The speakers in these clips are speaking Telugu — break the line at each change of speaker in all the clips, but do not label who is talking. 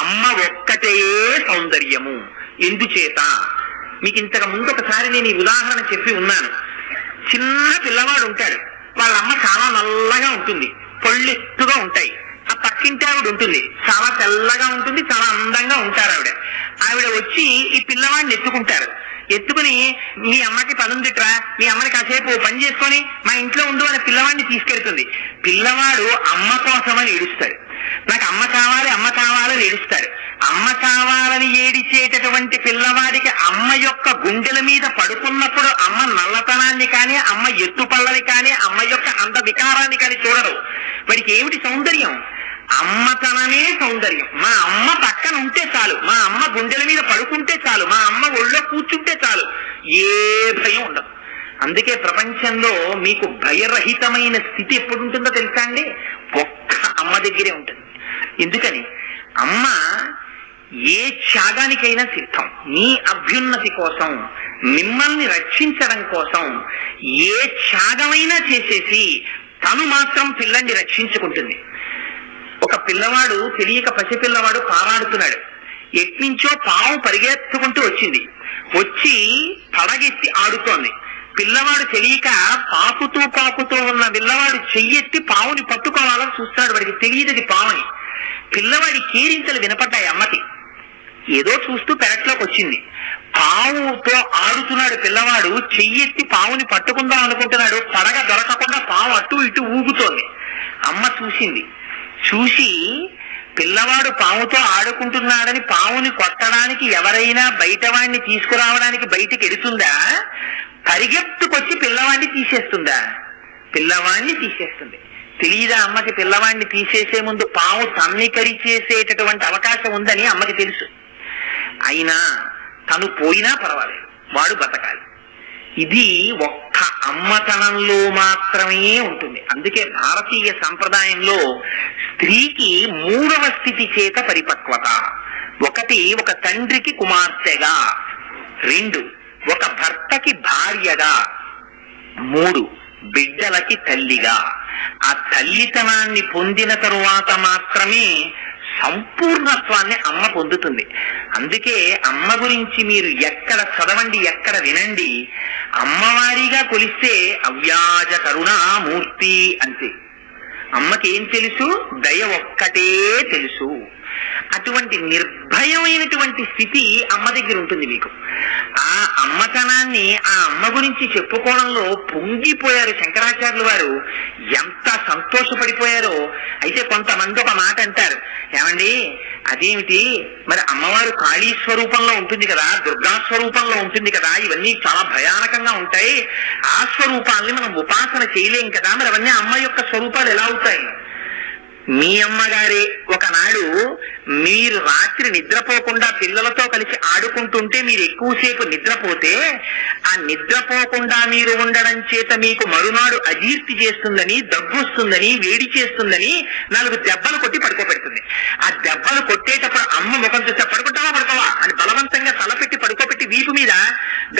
అమ్మ ఒక్కటే సౌందర్యము. ఎందుచేత? మీకు ఇంతకు ముందు ఒకసారి నేను ఈ ఉదాహరణ చెప్పి ఉన్నాను. చిన్న పిల్లవాడు ఉంటాడు. వాళ్ళ అమ్మ చాలా నల్లగా ఉంటుంది. పొళ్ళెత్తుగా ఉంటాయి. ఆ పక్కింటి ఆవిడ ఉంటుంది. చాలా తెల్లగా ఉంటుంది చాలా అందంగా ఉంటారు ఆవిడ. ఆవిడ వచ్చి ఈ పిల్లవాడిని ఎత్తుకుంటారు. ఎత్తుకుని మీ అమ్మకి పనుందిట్రా మీ అమ్మని కాసేపు పని చేసుకొని మా ఇంట్లో ఉండు అనే పిల్లవాడిని తీసుకెళ్తుంది. పిల్లవాడు అమ్మ కోసమని ఏడుస్తాడు. నాకు అమ్మ కావాలి అమ్మ కావాలని ఏడుస్తాడు అమ్మ కావాలని ఏడిచేటటువంటి పిల్లవాడికి అమ్మ యొక్క గుండెల మీద పడుకున్నప్పుడు అమ్మ నల్లతనాన్ని కానీ అమ్మ ఎత్తుపల్లని కానీ అమ్మ యొక్క అంద వికారాన్ని కానీ చూడరు. వాడికి ఏమిటి సౌందర్యం? అమ్మతనమే సౌందర్యం. మా అమ్మ పక్కన ఉంటే చాలు మా అమ్మ గుండెల మీద పడుకుంటే చాలు మా అమ్మ ఒళ్ళో కూర్చుంటే చాలు. ఏ భయం ఉండదు. అందుకే ప్రపంచంలో మీకు భయరహితమైన స్థితి ఎప్పుడు ఉంటుందో తెలుసా అండి? ఒక్క అమ్మ దగ్గరే ఉంటుంది. ఎందుకని? అమ్మ ఏ త్యాగానికైనా సిద్ధం. నీ అభ్యున్నతి కోసం మిమ్మల్ని రక్షించడం కోసం ఏ త్యాగమైనా చేసేసి తను మాత్రం పిల్లల్ని రక్షించుకుంటుంది. ఒక పిల్లవాడు తెలియక పసిపిల్లవాడు పారాడుతున్నాడు. ఎట్నుంచో పాము పరిగెత్తుకుంటూ వచ్చింది. వచ్చి పడగెత్తి ఆడుతోంది. పిల్లవాడు తెలియక పాకుతూ పాకుతూ ఉన్న పిల్లవాడు చెయ్యెత్తి పావుని పట్టుకోవాలని చూస్తాడు వాడికి తెలియదు అది పిల్లవాడి కీరింతలు వినపడ్డాయి అమ్మకి. ఏదో చూస్తూ పెరట్లోకి వచ్చింది. పావుతో ఆడుతున్నాడు పిల్లవాడు చెయ్యెత్తి పావుని పట్టుకుందాం అనుకుంటున్నాడు. పడగ దొరకకుండా పావు అటు ఇటు ఊగుతోంది. అమ్మ చూసింది. చూసి పిల్లవాడు పాముతో ఆడుకుంటున్నాడని పావుని కొట్టడానికి ఎవరైనా బయట వాడిని తీసుకురావడానికి బయటికి ఎడుతుందా? పరిగెత్తుకొచ్చి పిల్లవాడిని తీసేస్తుందా? పిల్లవాడిని తీసేస్తుంది. తెలియదా అమ్మకి పిల్లవాడిని తీసేసే ముందు పాము తన్నికరి చేసేటటువంటి అవకాశం ఉందని అమ్మకి తెలుసు. అయినా తను పోయినా పర్వాలేదు. వాడు బతకాలి. ఇది ఒక్క అమ్మతనంలో మాత్రమే ఉంటుంది. అందుకే భారతీయ సంప్రదాయంలో స్త్రీకి మూడవ స్థితి చేత పరిపక్వత. ఒకటి ఒక తండ్రికి కుమార్తెగా. రెండు ఒక భర్తకి భార్యగా మూడు బిడ్డలకి తల్లిగా. ఆ తల్లితనాన్ని పొందిన తరువాత మాత్రమే సంపూర్ణత్వాన్ని అమ్మ పొందుతుంది. అందుకే అమ్మ గురించి మీరు ఎక్కడ చదవండి ఎక్కడ వినండి అమ్మవారిగా కొలిస్తే అవ్యాజ కరుణామూర్తి అంతే. అమ్మకి ఏం తెలుసు? దయ ఒక్కటే తెలుసు. అటువంటి నిర్భయమైనటువంటి స్థితి అమ్మ దగ్గర ఉంటుంది మీకు. ఆ అమ్మతనాన్ని ఆ అమ్మ గురించి చెప్పుకోవడంలో పొంగిపోయారు శంకరాచార్యులు వారు. ఎంత సంతోషపడిపోయారో. అయితే కొంతమంది ఒక మాట అంటారు. ఏమండి అదేమిటి? మరి అమ్మవారు కాళీ స్వరూపంలో ఉంటుంది కదా దుర్గా స్వరూపంలో ఉంటుంది కదా ఇవన్నీ చాలా భయానకంగా ఉంటాయి. ఆ స్వరూపాల్ని మనం ఉపాసన చేయలేం కదా. మరి అవన్నీ అమ్మ యొక్క స్వరూపాలు ఎలా అవుతాయి? మీ అమ్మగారే ఒకనాడు మీరు రాత్రి నిద్రపోకుండా పిల్లలతో కలిసి ఆడుకుంటుంటే మీరు ఎక్కువసేపు నిద్రపోతే ఆ నిద్రపోకుండా మీరు ఉండడం చేత మీకు మరునాడు అజీర్తి చేస్తుందని దగ్గు వస్తుందని వేడి చేస్తుందని నాలుగు దెబ్బలు కొట్టి పడుకోబెడుతుంది. ఆ దెబ్బలు కొట్టేటప్పుడు అమ్మ ముఖం చూస్తే పడుకుంటావా పడుకోవా? అని బలవంతంగా తలపెట్టి పడుకోబెట్టి వీపు మీద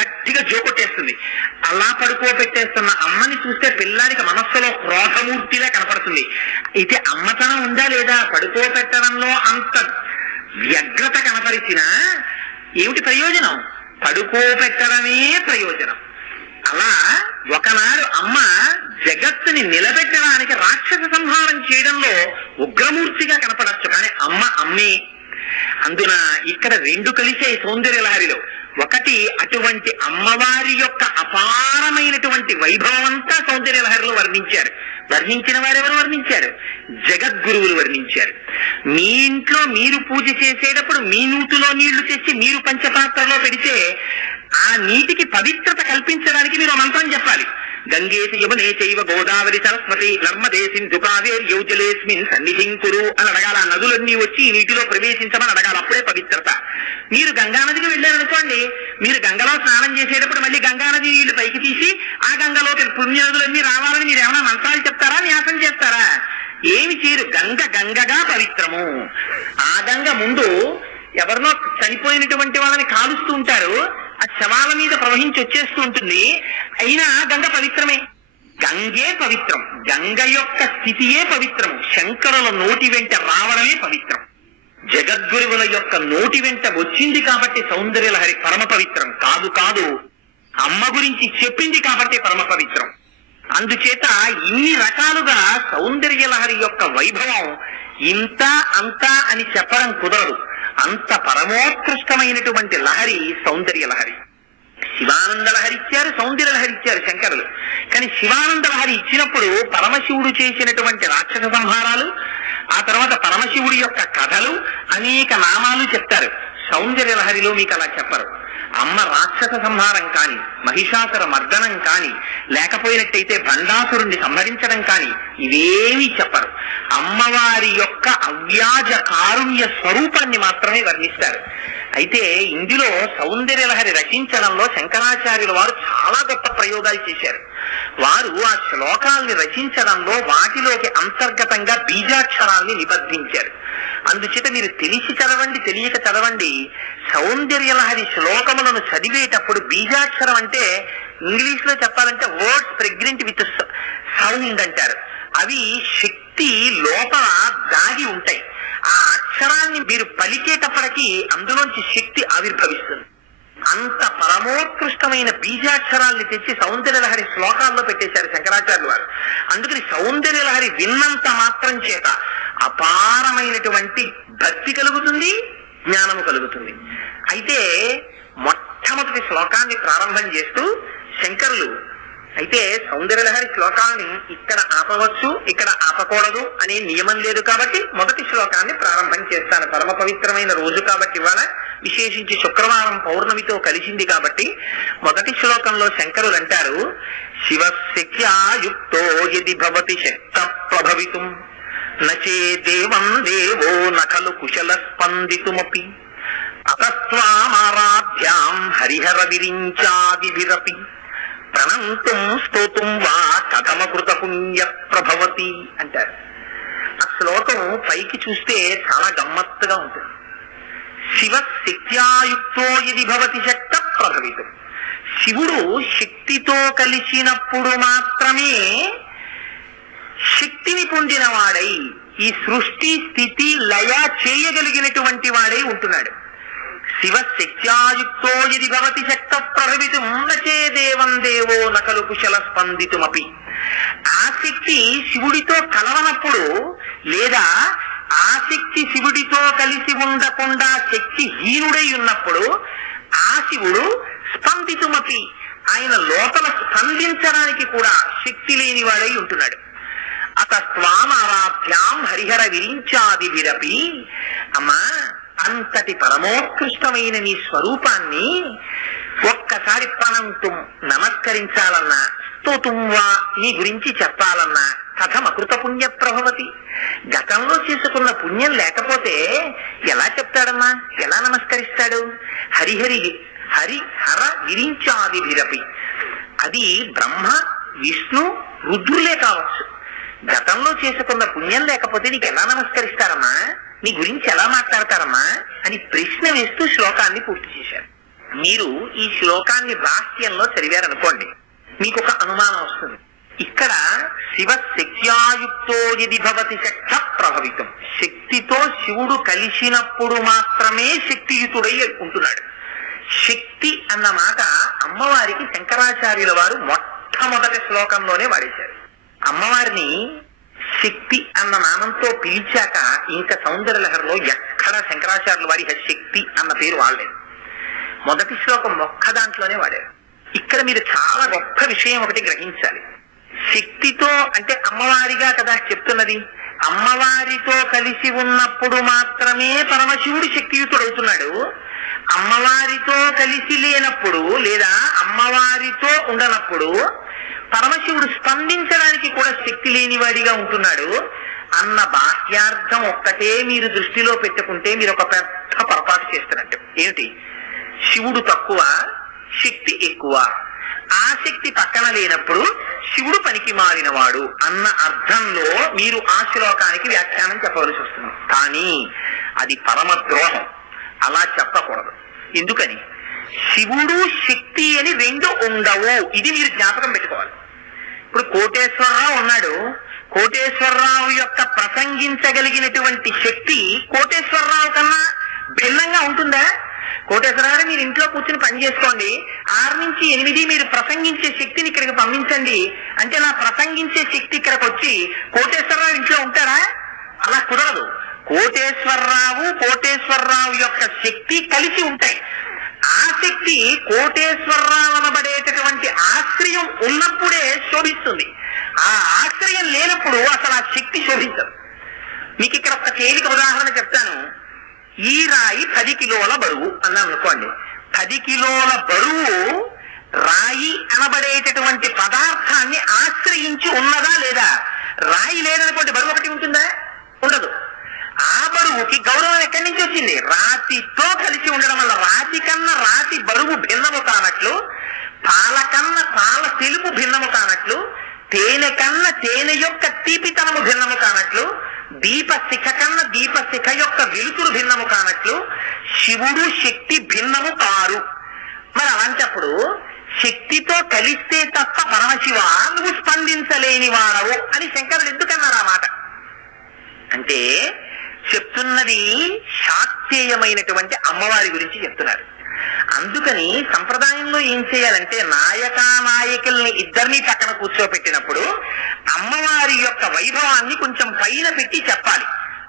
గట్టిగా జోకొట్టేస్తుంది అలా పడుకోబెట్టేస్తున్న అమ్మని చూస్తే పిల్లానికి మనస్సులో క్రోధమూర్తిలా కనపడుతుంది. అయితే అమ్మతనం ఉందా లేదా? పడుకో పెట్టడంలో అంత వ్యగ్రత కనపరిచినా ఏమిటి ప్రయోజనం? పడుకో పెట్టడమే ప్రయోజనం. అలా ఒకనాడు అమ్మ జగత్తుని నిలబెట్టడానికి రాక్షస సంహారం చేయడంలో ఉగ్రమూర్తిగా కనపడచ్చు. కానీ అమ్మ అమ్మే అందున ఇక్కడ రెండు కలిసే సౌందర్యలహరిలో ఒకటి అటువంటి అమ్మవారి యొక్క అపారమైనటువంటి వైభవం అంతా సౌందర్యలహరిలో వర్ణించారు. వర్ణించిన వారెవరు వర్ణించారు? జగద్గురువులు వర్ణించారు. మీ ఇంట్లో మీరు పూజ చేసేటప్పుడు మీ నూతిలో నీళ్ళు తెచ్చి మీరు పంచపాత్రలో పెడితే ఆ నీటికి పవిత్రత కల్పించడానికి మీరు మంత్రం చెప్పాలి. గంగేతి యమునే చైవ గోదావరి సరస్వతి నర్మదే సింధు కావేరి యౌజలేస్మిన్ సన్నిధిం కురు అని అడగాల. ఆ నదులన్నీ వచ్చి ఈ నీటిలో ప్రవేశించమని అడగాల. అప్పుడే పవిత్రత. మీరు గంగా నదికి వెళ్ళారనుకోండి మీరు గంగలో స్నానం చేసేటప్పుడు మళ్ళీ గంగా నది నీళ్ళు పైకి తీసి ఆ గంగలోకి పుణ్యనదులన్నీ రావాలని మీరు ఏమైనా మంత్రాలు చెప్తారా న్యాసం చేస్తారా? ఏమి చేయరు. గంగ గంగగా పవిత్రము. ఆ గంగ ముందు ఎవరినో చనిపోయినటువంటి వాళ్ళని కాలుస్తూ ఉంటారు. ఆ శవాల మీద ప్రవహించి వచ్చేస్తూ ఉంటుంది. అయినా గంగ పవిత్రమే. గంగే పవిత్రం. గంగ యొక్క స్థితియే పవిత్రం శంకరుల నోటి వెంట రావడమే పవిత్రం. జగద్గురువుల యొక్క నోటి వెంట వచ్చింది కాబట్టి సౌందర్యలహరి పరమ పవిత్రం కాదు కాదు. అమ్మ గురించి చెప్పింది కాబట్టి పరమ పవిత్రం అందుచేత ఇన్ని రకాలుగా సౌందర్యలహరి యొక్క వైభవం ఇంత అంత అని చెప్పడం కుదరదు. అంత పరమోత్కృష్టమైనటువంటి లహరి సౌందర్య లహరి శివానంద లహరి ఇచ్చారు సౌందర్య లహరి ఇచ్చారు శంకరులు. కానీ శివానంద లహరి ఇచ్చినప్పుడు పరమశివుడు చేసినటువంటి రాక్షస సంహారాలు ఆ తర్వాత పరమశివుడి యొక్క కథలు అనేక నామాలు చెప్తారు. సౌందర్య లహరిలో మీకు అలా చెప్పరు. అమ్మ రాక్షస సంహారం కాని మహిషాసుర మర్దనం కాని లేకపోయినట్టయితే భండాసురుణ్ణి సంహరించడం కాని ఇవేమీ చెప్పరు. అమ్మవారి యొక్క అవ్యాజ కారుణ్య స్వరూపాన్ని మాత్రమే వర్ణిస్తారు. అయితే ఇందులో సౌందర్యలహరి రచించడంలో శంకరాచార్యుల వారు చాలా గొప్ప ప్రయోగాలు చేశారు. వారు ఆ శ్లోకాల్ని రచించడంలో వాటిలోకి అంతర్గతంగా బీజాక్షరాల్ని నిబద్ధించారు. అందుచేత మీరు తెలిసి చదవండి తెలియక చదవండి. సౌందర్యలహరి శ్లోకములను చదివేటప్పుడు బీజాక్షరం అంటే ఇంగ్లీష్లో చెప్పాలంటే వర్డ్స్ ప్రెగ్నెంట్ విత్ సౌండ్ అంటారు. అవి శక్తి లోపల దాగి ఉంటాయి. ఆ అక్షరాన్ని మీరు పలికేటప్పటికి అందులోంచి శక్తి ఆవిర్భవిస్తుంది. అంత పరమోత్కృష్టమైన బీజాక్షరాల్ని తెచ్చి సౌందర్యలహరి శ్లోకాల్లో పెట్టేశారు శంకరాచార్యులు వారు. అందుకని సౌందర్యలహరి విన్నంత మాత్రం చేత అపారమైనటువంటి భక్తి కలుగుతుంది జ్ఞానము కలుగుతుంది. అయితే మొట్టమొదటి శ్లోకాన్ని ప్రారంభం చేస్తూ శంకరులు అయితే సౌందర్యలహరి శ్లోకాన్ని ఇక్కడ ఆపవచ్చు ఇక్కడ ఆపకూడదు అనే నియమం లేదు కాబట్టి మొదటి శ్లోకాన్ని ప్రారంభం చేస్తాను. పరమ పవిత్రమైన రోజు కాబట్టి ఇవాళ విశేషించి శుక్రవారం పౌర్ణమితో కలిసింది కాబట్టి మొదటి శ్లోకంలో శంకరులు అంటారు శివశక్యాయుక్తో యది భవతి శక్త ప్రభవితుం నచే దేవం దేవో నఖలు కుశల స్పందితుమపి అతస్వామారాధ్యాం హరిహర విరించాదిభిరపి ప్రణంతుం స్తోతుం వా కథమకృత పుణ్య ప్రభవతి అంటారు. ఆ శ్లోకం పైకి చూస్తే చాలా గమ్మత్తుగా ఉంటుంది. శివ శక్త్యాయుక్తో ఇది భవతి శక్త ప్రభవితం శివుడు శక్తితో కలిసినప్పుడు మాత్రమే శక్తిని పొందినవాడై ఈ సృష్టి స్థితి లయ చేయగలిగినటువంటి వాడై ఉంటున్నాడు. శివ శక్త్యాయుక్తో ఇది భవతి శక్త ప్రభవితం నచే దేవం దేవో నకలు కుశల స్పందితుమపి. ఆ శక్తి శివుడితో కలవనప్పుడు లేదా ఆసక్తి శివుడితో కలిసి ఉండకుండా శక్తి హీనుడై ఉన్నప్పుడు ఆ శివుడు స్పందితుమపి ఆయన లోపల స్పందించడానికి కూడా శక్తి లేని వాడై ఉంటున్నాడు అతస్వామారాధ్యాం హరిహర విరించాది విరపి. అమ్మా అంతటి పరమోత్కృష్టమైన నీ స్వరూపాన్ని ఒక్కసారి ప్రణంతుం నమస్కరించాలన్నా స్తోతుం వా నీ గురించి చెప్పాలన్నా కథమకృత పుణ్య ప్రభవతి గతంలో చేసుకున్న పుణ్యం లేకపోతే ఎలా చెప్తాడమ్మా? ఎలా నమస్కరిస్తాడు? హరిహరి హరి హర విరించాదిభిరపి అది బ్రహ్మ విష్ణు రుద్రులే కావచ్చు. గతంలో చేసుకున్న పుణ్యం లేకపోతే నీకు ఎలా నమస్కరిస్తారమ్మా? నీ గురించి ఎలా మాట్లాడతారమ్మా? అని ప్రశ్న వేస్తూ శ్లోకాన్ని పూర్తి చేశారు. మీరు ఈ శ్లోకాన్ని భాష్యంలో చదివారనుకోండి మీకు ఒక అనుమానం వస్తుంది. ఇక్కడ శివ శక్త్యాయుక్తో ఇది భవతి శక్త ప్రభవితం శక్తితో శివుడు కలిసినప్పుడు మాత్రమే శక్తియుతుడై ఉంటున్నాడు. శక్తి అన్న మాట అమ్మవారికి శంకరాచార్యుల వారు మొట్టమొదటి శ్లోకంలోనే వాడేశారు. అమ్మవారిని శక్తి అన్న నామంతో పిలిచాక ఇంకా సౌందర్యలహరిలో ఎక్కడ శంకరాచార్యుల వారి శక్తి అన్న పేరు వాడలేదు. మొదటి శ్లోకం ఒక్క దాంట్లోనే వాడారు. ఇక్కడ మీరు చాలా గొప్ప విషయం ఒకటి గ్రహించాలి. శక్తితో అంటే అమ్మవారిగా కదా చెప్తున్నది. అమ్మవారితో కలిసి ఉన్నప్పుడు మాత్రమే పరమశివుడు శక్తియుతుడవుతున్నాడు. అమ్మవారితో కలిసి లేనప్పుడు లేదా అమ్మవారితో ఉండనప్పుడు పరమశివుడు స్పందించడానికి కూడా శక్తి లేనివాడిగా ఉంటున్నాడు. అన్న బాహ్యార్థం ఒక్కటే మీరు దృష్టిలో పెట్టుకుంటే మీరు ఒక పెద్ద పొరపాటు చేస్తున్నట్టు. ఏమిటి? శివుడు తక్కువ శక్తి ఎక్కువ. ఆ శక్తి పక్కన లేనప్పుడు శివుడు పనికి మారినవాడు అన్న అర్థంలో మీరు ఆ శ్లోకానికి వ్యాఖ్యానం చెప్పవలసి వస్తుంది. కానీ అది పరమ ద్రోహం. అలా చెప్పకూడదు. ఎందుకని? శివుడు శక్తి అని రెండు ఉండవు. ఇది మీరు జ్ఞాపకం పెట్టుకోవాలి. ఇప్పుడు కోటేశ్వరరావు ఉన్నాడు. కోటేశ్వరరావు యొక్క ప్రసంగించగలిగినటువంటి శక్తి కోటేశ్వరరావు కన్నా భిన్నంగా ఉంటుందా? కోటేశ్వరరావు మీరు ఇంట్లో కూర్చుని పని చేసుకోండి. ఆరు నుంచి ఎనిమిది మీరు ప్రసంగించే శక్తిని ఇక్కడికి పంపించండి. అంటే నా ప్రసంగించే శక్తి ఇక్కడికి వచ్చి కోటేశ్వరరావు ఇంట్లో ఉంటారా? అలా కుదరదు. కోటేశ్వరరావు కోటేశ్వరరావు యొక్క శక్తి కలిసి ఉంటాయి. ఆ శక్తి కోటేశ్వరరావు అనబడేటటువంటి ఆశ్రయం ఉన్నప్పుడే శోభిస్తుంది. ఆ ఆశ్రయం లేనప్పుడు అసలు ఆ శక్తి శోభించదు. మీకు ఇక్కడ ఒక తేలిక ఉదాహరణ చెప్తాను. ఈ రాయి పది కిలోల బరువు అన్నాను అనుకోండి పది కిలోల బరువు రాయి అనబడేటటువంటి పదార్థాన్ని ఆశ్రయించి ఉన్నదా లేదా? రాయి లేదనుకోండి బరువు ఒకటి ఉంటుందా? ఉండదు. ఆ బరువుకి గౌరవం ఎక్కడి నుంచి వచ్చింది? రాతితో కలిసి ఉండడం వల్ల రాతి కన్నా రాతి బరువు భిన్నము కానట్లు పాల కన్నా పాల తెలుపు భిన్నము కానట్లు తేనె కన్నా తేనె యొక్క తీపితనము భిన్నము కానట్లు దీప శిఖ కన్నా దీప శిఖ యొక్క వెలుతురు భిన్నము కానట్లు శివుడు శక్తి భిన్నము కారు. మరి అలాంటప్పుడు శక్తితో కలిస్తే తప్ప పరమశివ నువ్వు స్పందించలేని వాడవు అని శంకరుడు ఎందుకన్నారు ఆ మాట? అంటే చెప్తున్నది శాక్తేయమైనటువంటి అమ్మవారి గురించి చెప్తున్నారు అందుకని సంప్రదాయంలో ఏం చేయాలంటే నాయకా నాయకుల్ని ఇద్దరిని పక్కన కూర్చోపెట్టినప్పుడు అమ్మవారి యొక్క వైభవాన్ని కొంచెం పైన పెట్టి చెప్పాలి.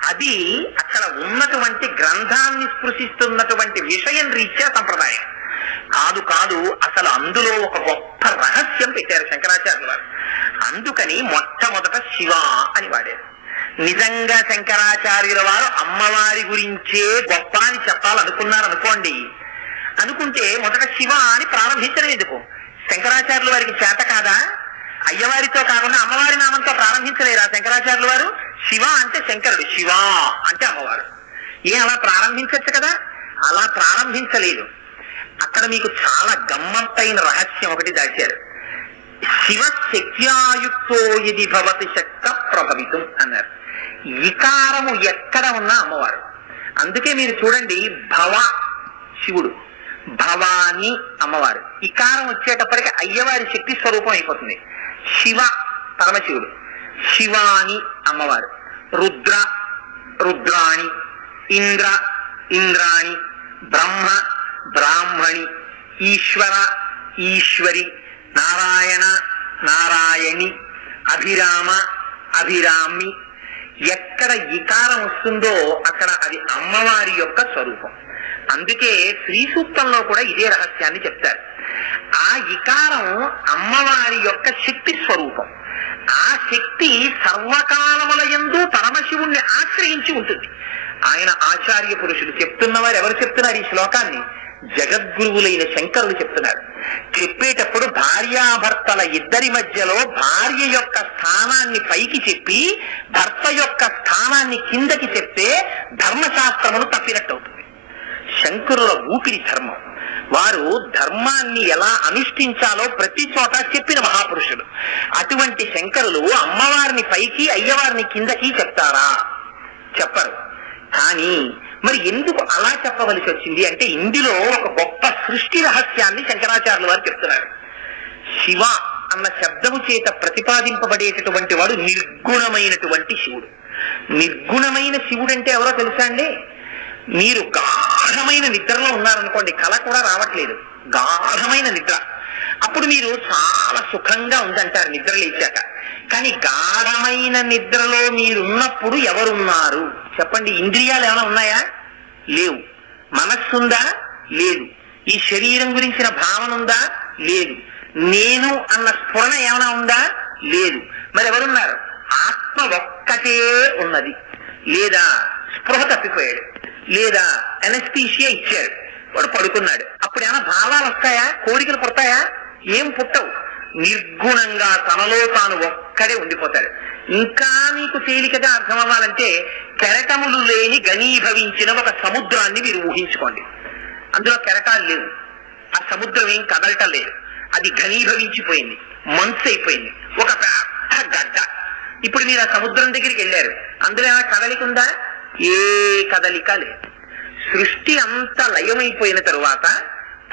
అది అక్కడ ఉన్నటువంటి గ్రంథాన్ని స్పృశిస్తున్నటువంటి విషయం రీత్యా సంప్రదాయం. కాదు కాదు అసలు అందులో ఒక గొప్ప రహస్యం పెట్టారు శంకరాచార్యులు వారు. అందుకని మొట్టమొదట శివ అని వాడారు. నిజంగా శంకరాచార్యుల వారు అమ్మవారి గురించే గొప్ప అని చెప్పాలనుకున్నారు అనుకోండి. అనుకుంటే మొదట శివ అని ప్రారంభించడం ఎందుకు? శంకరాచార్యుల వారికి చేత కాదా? అయ్యవారితో కాకుండా అమ్మవారి నామంతో ప్రారంభించలేరా శంకరాచార్యుల వారు? శివ అంటే శంకరుడు. శివ అంటే అమ్మవారు. ఏ అలా ప్రారంభించచ్చు కదా? అలా ప్రారంభించలేదు. అక్కడ మీకు చాలా గమ్మత్తైన రహస్యం ఒకటి దాచారు. శివ శక్త్యాయుక్తో ఇది భవతి శక్త ప్రభవితం అన్నారు. ఇకారము ఎక్కడ ఉన్నా అమ్మవారు. అందుకే మీరు చూడండి భవ శివుడు భవాని అమ్మవారు. ఇకారం వచ్చేటప్పటికి అయ్యవారి శక్తి స్వరూపం అయిపోతుంది. శివ పరమశివుడు. శివాని అమ్మవారు. రుద్ర రుద్రాణి ఇంద్ర ఇంద్రాణి బ్రహ్మ బ్రాహ్మణి ఈశ్వర ఈశ్వరి నారాయణ నారాయణి అభిరామ అభిరామి. ఎక్కడ ఇకారం వస్తుందో అక్కడ అది అమ్మవారి యొక్క స్వరూపం. అందుకే శ్రీ సూక్తంలో కూడా ఇదే రహస్యాన్ని చెప్తారు. ఆ ఇకారం అమ్మవారి యొక్క శక్తి స్వరూపం. ఆ శక్తి సర్వకాలముల యందు పరమశివుణ్ణి ఆశ్రయించి ఉంటుంది. ఆయన ఆచార్య పురుషుడు చెప్తున్నవారు ఎవరు చెప్తున్నారు ఈ శ్లోకాన్ని? జగద్గురువులైన శంకరులు చెప్తున్నారు. చెప్పేటప్పుడు భార్యాభర్తల ఇద్దరి మధ్యలో భార్య యొక్క స్థానాన్ని పైకి చెప్పి భర్త యొక్క స్థానాన్ని కిందకి చెప్తే ధర్మశాస్త్రమును తప్పినట్టు అవుతుంది. శంకరుల ఊపిరి ధర్మం. వారు ధర్మాన్ని ఎలా అనుష్ఠించాలో ప్రతి చోట చెప్పిన మహాపురుషుడు అటువంటి శంకరులు అమ్మవారిని పైకి అయ్యవారిని కిందకి చెప్తారా? చెప్పరు. కానీ మరి ఎందుకు అలా చెప్పవలసి వచ్చింది అంటే ఇందులో ఒక గొప్ప సృష్టి రహస్యాన్ని శంకరాచార్యులు వారు చెప్తున్నారు. శివ అన్న శబ్దము చేత ప్రతిపాదింపబడేటటువంటి వాడు నిర్గుణమైనటువంటి శివుడు. నిర్గుణమైన శివుడు అంటే ఎవరో తెలుసా అండి? మీరు గాఢమైన నిద్రలో ఉన్నారనుకోండి కళ కూడా రావట్లేదు. గాఢమైన నిద్ర. అప్పుడు మీరు చాలా సుఖంగా ఉందంటారు నిద్ర లేచాక. కానీ గాఢమైన నిద్రలో మీరున్నప్పుడు ఎవరున్నారు? చెప్పండి ఇంద్రియాలు ఏమైనా ఉన్నాయా? లేవు. మనస్సుందా? లేదు. ఈ శరీరం గురించిన భావన ఉందా? లేదు. నేను అన్న స్ఫురణ ఏమైనా ఉందా? లేదు. మరి ఎవరున్నారు? ఆత్మ ఒక్కటే ఉన్నది. లేదా స్పృహ తప్పిపోయాడు. లేదా ఎనస్థీషియా ఇచ్చారు వాడు పడుకున్నాడు. అప్పుడు ఏమైనా భావాలు వస్తాయా? కోరికలు పుడతాయా? ఏం పుట్టవు. నిర్గుణంగా తనలో తాను ఒక్కడే ఉండిపోతాడు. ఇంకా మీకు తేలికగా అర్థం అవ్వాలంటే కెరటములు లేని గనీభవించిన ఒక సముద్రాన్ని మీరు ఊహించుకోండి. అందులో కెరటాలు లేవు. ఆ సముద్రం ఏం కదలటం లేదు. అది ఘనీభవించిపోయింది. మంచు అయిపోయింది. ఒక పెద్ద గడ్డ. ఇప్పుడు మీరు ఆ సముద్రం దగ్గరికి వెళ్ళారు. అందులో ఏమైనా కదలిక ఉందా? ఏ కదలిక లేదు సృష్టి అంతా లయమైపోయిన తరువాత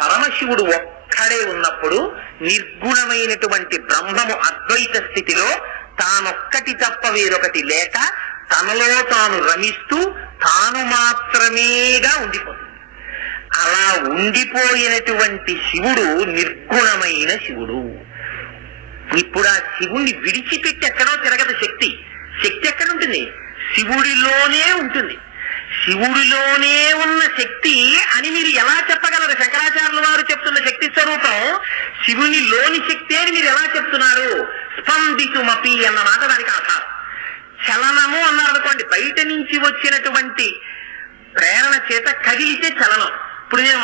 పరమశివుడు ఒక్కడే ఉన్నప్పుడు నిర్గుణమైనటువంటి బ్రహ్మము అద్వైత స్థితిలో తానొక్కటి తప్ప వేరొకటి లేక తనలో తాను రమిస్తూ తాను మాత్రమేగా ఉండిపోతుంది. అలా ఉండిపోయినటువంటి శివుడు నిర్గుణమైన శివుడు. ఇప్పుడు ఆ శివుణ్ణి విడిచిపెట్టి ఎక్కడో తిరగదు శక్తి. శక్తి ఎక్కడుంటుంది? శివుడిలోనే ఉంటుంది. శివుడిలోనే ఉన్న శక్తి అని మీరు ఎలా చెప్పగలరు? శంకరాచార్యుల వారు చెప్తున్న శక్తి స్వరూపం శివుని లోని శక్తి అని మీరు ఎలా చెప్తున్నారు? స్పందితుమపి అన్న మాట దానికి ఆధారం. చలనము అన్నారు అనుకోండి బయట నుంచి వచ్చినటువంటి ప్రేరణ చేత కదిలితే చలనం. ఇప్పుడు నేను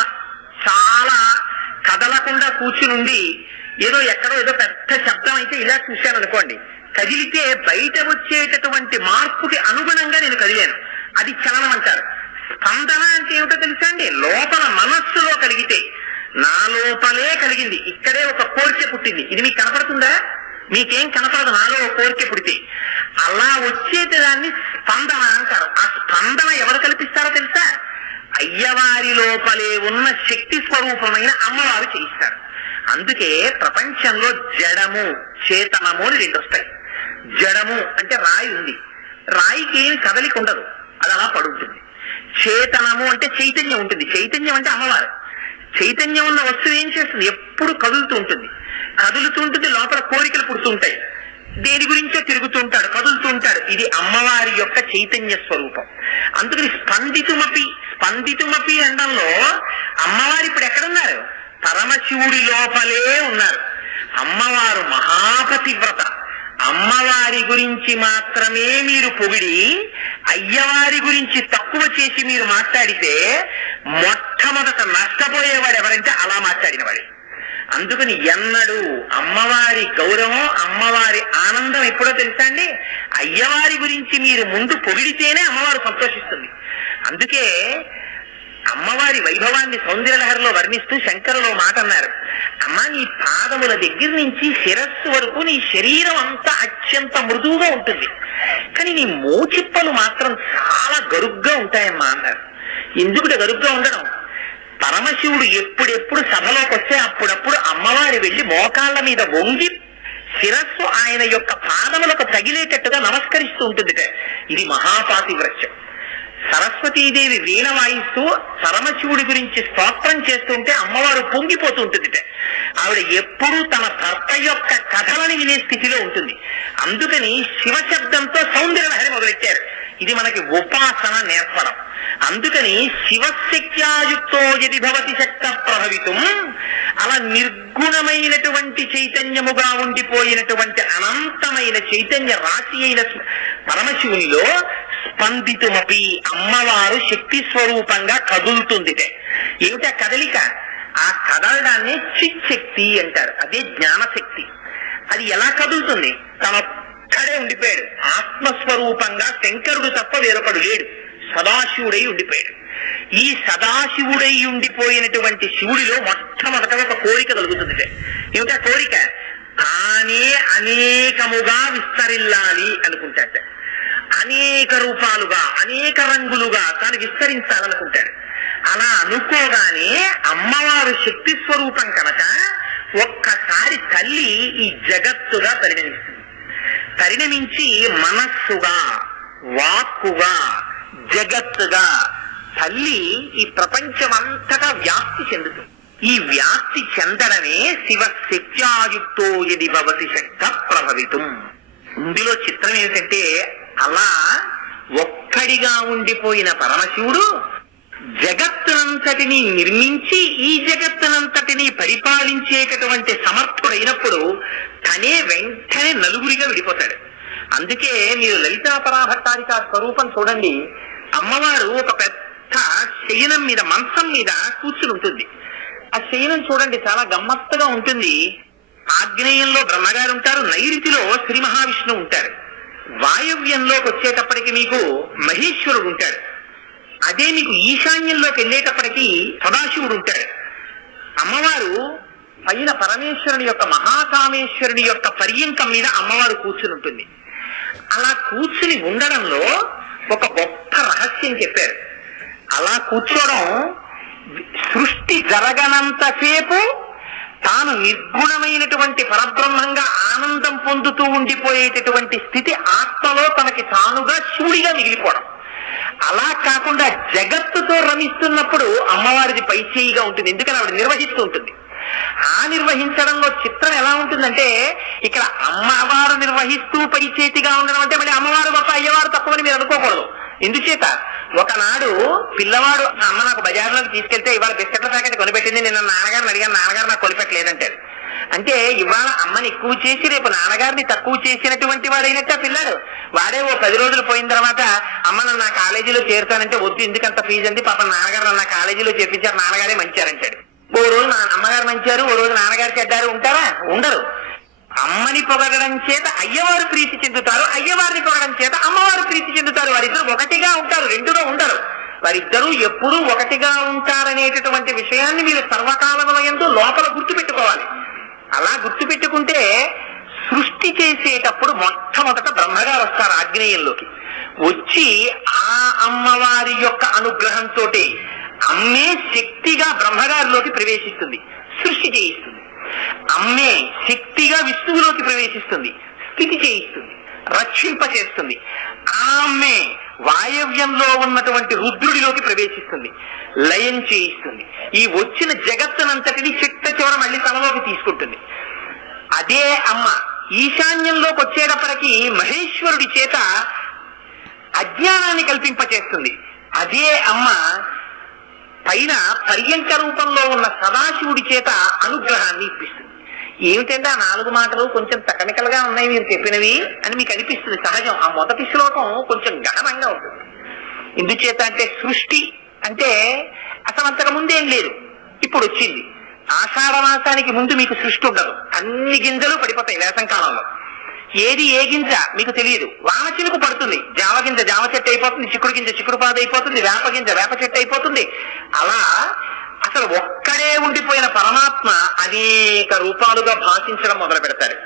చాలా కదలకుండా కూర్చునుండి ఏదో ఎక్కడో ఏదో పెద్ద శబ్దం అయితే ఇలా చూశాను అనుకోండి. కదిలితే బయట వచ్చేటటువంటి మార్పుకి అనుగుణంగా నేను కదిలాను. అది చలనం అంటారు. స్పందన అంటే ఏమిటో తెలుసా అండి? లోపల మనస్సులో కలిగితే నా లోపలే కలిగింది. ఇక్కడే ఒక కోరిక పుట్టింది. ఇది మీకు కనపడుతుందా? మీకేం కనపడదు. నాలో ఒక కోరిక పుడితే. అలా వచ్చేటి దాన్ని స్పందన అంటారు. ఆ స్పందన ఎవరు కల్పిస్తారో తెలుసా? అయ్యవారి లోపలే ఉన్న శక్తి స్వరూపమైన అమ్మవారు చేయిస్తారు. అందుకే ప్రపంచంలో జడము చేతనము అని రెండు వస్తాయి. జడము అంటే రాయి ఉంది. రాయికి ఏమి కదలిక ఉండదు. అది అలా పడుతుంది చేతనము అంటే చైతన్యం ఉంటుంది. చైతన్యం అంటే అమ్మవారు. చైతన్యం ఉన్న వస్తువు ఏం చేస్తుంది? ఎప్పుడు కదులుతూ ఉంటుంది. కదులుతూ ఉంటుంది లోపల కోరికలు పుడుతూ ఉంటాయి. దేని గురించో తిరుగుతూ ఉంటాడు కదులుతూ ఉంటాడు. ఇది అమ్మవారి యొక్క చైతన్య స్వరూపం. అందుకని స్పందితుమపి స్పందితుమపి అండంలో అమ్మవారు ఇప్పుడు ఎక్కడున్నారు? పరమశివుడి లోపలే ఉన్నారు. అమ్మవారు మహాపతివ్రత. అమ్మవారి గురించి మాత్రమే మీరు పొగిడి అయ్యవారి గురించి తక్కువ చేసి మీరు మాట్లాడితే మొట్టమొదట నష్టపోయేవాడు ఎవరంటే అలా మాట్లాడిన వాడే అందుకని ఎన్నడూ అమ్మవారి గౌరవం అమ్మవారి ఆనందం ఎప్పుడో తెలుసా అండి? అయ్యవారి గురించి మీరు ముందు పొగిడితేనే అమ్మవారు సంతోషిస్తుంది. అందుకే అమ్మవారి వైభవాన్ని సౌందర్యలహరిలో వర్ణిస్తూ శంకరులో మాట అన్నారు. అమ్మ నీ పాదముల దగ్గర నుంచి శిరస్సు వరకు నీ శరీరం అంతా అత్యంత మృదువుగా ఉంటుంది. కానీ నీ మోచిప్పలు మాత్రం చాలా గరుగ్గా ఉంటాయమ్మా అన్నారు. ఎందుకు గరుగ్గా ఉండడం? పరమశివుడు ఎప్పుడెప్పుడు సభలోకి వస్తే అప్పుడప్పుడు అమ్మవారి వెళ్ళి మోకాళ్ళ మీద వంగి శిరస్సు ఆయన యొక్క పాదములకు తగిలేటట్టుగా నమస్కరిస్తూ ఉంటుంది ఇది మహాపాతివ్రత్యం. సరస్వతీదేవి వీణ వాయిస్తూ పరమశివుడి గురించి స్తోత్రం చేస్తుంటే అమ్మవారు పొంగిపోతూ ఆవిడ ఎప్పుడూ తన భర్త యొక్క కథలని వినే స్థితిలో ఉంటుంది. అందుకని శివ శబ్దంతో సౌందర్యలహరి మొదలెట్టారు. ఇది మనకి ఉపాసన నేర్పడం అందుకని శివశక్త్యాయుక్తో యది భవతి శక్త ప్రభవితం అలా నిర్గుణమైనటువంటి చైతన్యముగా ఉండిపోయినటువంటి అనంతమైన చైతన్య రాశి అయిన పరమశివునిలో స్పందితుమపి అమ్మవారు శక్తి స్వరూపంగా కదులుతుందిటే. ఏమిటా కదలిక? ఆ కదలడాన్ని శక్తి అంటారు. అదే జ్ఞానశక్తి. అది ఎలా కదులుతుంది? తనొక్కడే ఉండిపోయాడు. ఆత్మస్వరూపంగా శంకరుడు తప్ప వేరొకడు లేడు. సదాశివుడై ఉండిపోయాడు. ఈ సదాశివుడై ఉండిపోయినటువంటి శివుడిలో మొట్టమొదట ఒక కోరిక కలుగుతుంది ఏమిటా కోరిక? తానే అనేకముగా విస్తరిల్లాలి అనుకుంటాడు అనేక రూపాలుగా అనేక రంగులుగా తాను విస్తరించాలనుకుంటాడు. అలా అనుకోగానే అమ్మవారు శక్తి స్వరూపం కనుక ఒక్కసారి తల్లి ఈ జగత్తుగా పరిణమిస్తుంది. పరిణమించి మనస్సుగా వాక్కుగా జగత్తుగా తల్లి ఈ ప్రపంచమంతటా వ్యాప్తి చెందుతుంది. ఈ వ్యాప్తి చెందడమే శివ శక్త్యాయుక్తో ఇది భవతి శక్త ప్రభవితం. ఇందులో చిత్రం ఏంటంటే అలా ఒక్కడిగా ఉండిపోయిన పరమశివుడు జగత్తునంతటిని నిర్మించి ఈ జగత్తునంతటిని పరిపాలించేటటువంటి సమర్థుడైనప్పుడు తనే వెంటనే నలుగురిగా విడిపోతాడు. అందుకే మీరు లలితా పరాభట్టారిక స్వరూపం చూడండి. అమ్మవారు ఒక పెద్ద శయనం మీద మంచం మీద కూర్చుని ఉంటుంది ఆ శయనం చూడండి చాలా గమ్మత్తుగా ఉంటుంది. ఆగ్నేయంలో బ్రహ్మగారు ఉంటారు నైరుతిలో శ్రీ మహావిష్ణువు ఉంటారు. వాయవ్యంలోకి వచ్చేటప్పటికి మీకు మహేశ్వరుడు ఉంటాడు. అదే మీకు ఈశాన్యంలోకి వెళ్ళేటప్పటికి సదాశివుడు ఉంటాడు. అమ్మవారు పైన పరమేశ్వరుని యొక్క మహాకామేశ్వరుని యొక్క పర్యంకం మీద అమ్మవారు కూర్చుని ఉంటుంది. అలా కూర్చుని ఉండడంలో ఒక గొప్ప రహస్యం చెప్పారు. అలా కూర్చోవడం సృష్టి జరగనంతసేపు తాను నిర్గుణమైనటువంటి పరబ్రహ్మంగా ఆనందం పొందుతూ ఉండిపోయేటటువంటి స్థితి ఆత్మలో తనకి తానుగా శివుడిగా మిగిలిపోవడం. అలా కాకుండా జగత్తుతో రమిస్తున్నప్పుడు అమ్మవారిది పై చేయిగా ఉంటుంది. ఎందుకని ఆవిడ నిర్వహిస్తూ ఉంటుంది? ఆ నిర్వహించడంలో చిత్రం ఎలా ఉంటుందంటే ఇక్కడ అమ్మవారు నిర్వహిస్తూ పై చేతిగా ఉండడం అంటే మళ్ళీ అమ్మవారు గొప్ప అయ్యవారు తక్కువని మీరు అనుకోకూడదు. ఎందుచేత? ఒకనాడు పిల్లవాడు అమ్మ నాకు బజార్లోకి తీసుకెళ్తే ఇవాళ బిస్కెట్ల ప్యాకెట్ కొనిపెట్టింది నిన్న నాన్నగారిని అడిగాను నాన్నగారు నాకు కొనిపెట్టలేదంటాడు అంటే ఇవాళ అమ్మని ఎక్కువ చేసి రేపు నాన్నగారిని తక్కువ చేసినటువంటి వాడైనట్టు ఆ పిల్లాడు. వాడే ఓ పది రోజులు పోయిన తర్వాత అమ్మ నన్ను నా కాలేజీలో చేరుతానంటే వద్దు ఎందుకంత ఫీజు అంది పాప నాన్నగారు నన్ను నా కాలేజీలో చేర్పించారు నాన్నగారే మంచారంటాడు. ఓ రోజు నా అమ్మగారు మంచారు ఓ రోజు నాన్నగారు చెడ్డారు ఉంటారా? ఉండరు. అమ్మని పొగడడం చేత అయ్యవారు ప్రీతి చెందుతారు అయ్యవారిని పొగడం చేత అమ్మవారు ప్రీతి చెందుతారు. వారిద్దరు ఒకటిగా ఉంటారు రెండుగా ఉండరు. వారిద్దరూ ఎప్పుడూ ఒకటిగా ఉంటారనేటటువంటి విషయాన్ని మీరు సర్వకాలముల ఎందు లోపల గుర్తుపెట్టుకోవాలి. అలా గుర్తుపెట్టుకుంటే సృష్టి చేసేటప్పుడు మొట్టమొదట బ్రహ్మగారు వస్తారు ఆగ్నేయంలోకి. వచ్చి ఆ అమ్మవారి యొక్క అనుగ్రహంతో అమ్మే శక్తిగా బ్రహ్మగారిలోకి ప్రవేశిస్తుంది సృష్టి చేయిస్తుంది. అమ్మే శక్తిగా విష్ణువులోకి ప్రవేశిస్తుంది స్థితి చేయిస్తుంది రక్షింప చేస్తుంది ఆమె వాయవ్యంలో ఉన్నటువంటి రుద్రుడిలోకి ప్రవేశిస్తుంది లయం చేయిస్తుంది. ఈ వచ్చిన జగత్తునంతటిని చిట్ట చివర మళ్ళీ తనలోకి తీసుకుంటుంది. అదే అమ్మ ఈశాన్యంలోకి వచ్చేటప్పటికి మహేశ్వరుడి చేత అజ్ఞానాన్ని కల్పింపచేస్తుంది. అదే అమ్మ పైన పర్యంక రూపంలో ఉన్న సదాశివుడి చేత అనుగ్రహాన్ని ఇప్పిస్తుంది. ఏమిటంటే ఆ నాలుగు మాటలు కొంచెం టెక్నికల్గా ఉన్నాయి మీరు చెప్పినవి అని మీకు అనిపిస్తుంది సహజం. ఆ మొదటి శ్లోకం కొంచెం గహనంగా ఉంటుంది. ఎందుచేత అంటే సృష్టి అంటే అసలు అంతకు ముందేం లేదు. ఇప్పుడు వచ్చింది. ఆషాఢ మాసానికి ముందు మీకు సృష్టి ఉండదు. అన్ని గింజలు పడిపోతాయి వేసం కాలంలో. ఏది ఏ గింజ మీకు తెలియదు. వాన చినుకు పడుతుంది. జావ గింజ జామ చెట్టు అయిపోతుంది చిక్కుడు గింజ చిక్కుడు పాదు అయిపోతుంది వేప గింజ వేప చెట్టు అయిపోతుంది. అలా అసలు ఒక్కడే ఉండిపోయిన పరమాత్మ అనేక రూపాలుగా భాషించడం మొదలు పెడతాడు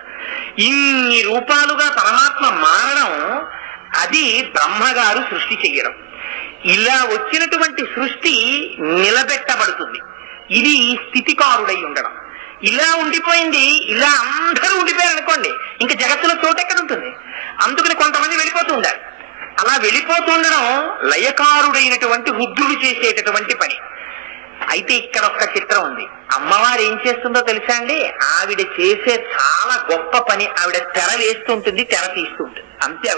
ఇన్ని రూపాలుగా పరమాత్మ మారడం అది బ్రహ్మగారు సృష్టి చెయ్యడం. ఇలా వచ్చినటువంటి సృష్టి నిలబెట్టబడుతుంది. ఇది స్థితికారుడై ఉండడం. ఇలా ఉండిపోయింది ఇలా అందరూ ఉండిపోయారు అనుకోండి ఇంకా జగత్తులో చోటెక్కడ ఉంటుంది అందుకని కొంతమంది వెళ్ళిపోతూ ఉండాలి. అలా వెళ్ళిపోతుండడం లయకారుడైనటువంటి రుద్రుడు చేసేటటువంటి పని. అయితే ఇక్కడ ఒక్క చిత్రం ఉంది. అమ్మవారు ఏం చేస్తుందో తెలుసా అండి? ఆవిడ చేసే చాలా గొప్ప పని. ఆవిడ తెర వేస్తుంటుంది తెర తీస్తుంటుంది. అంతే ఆవిడ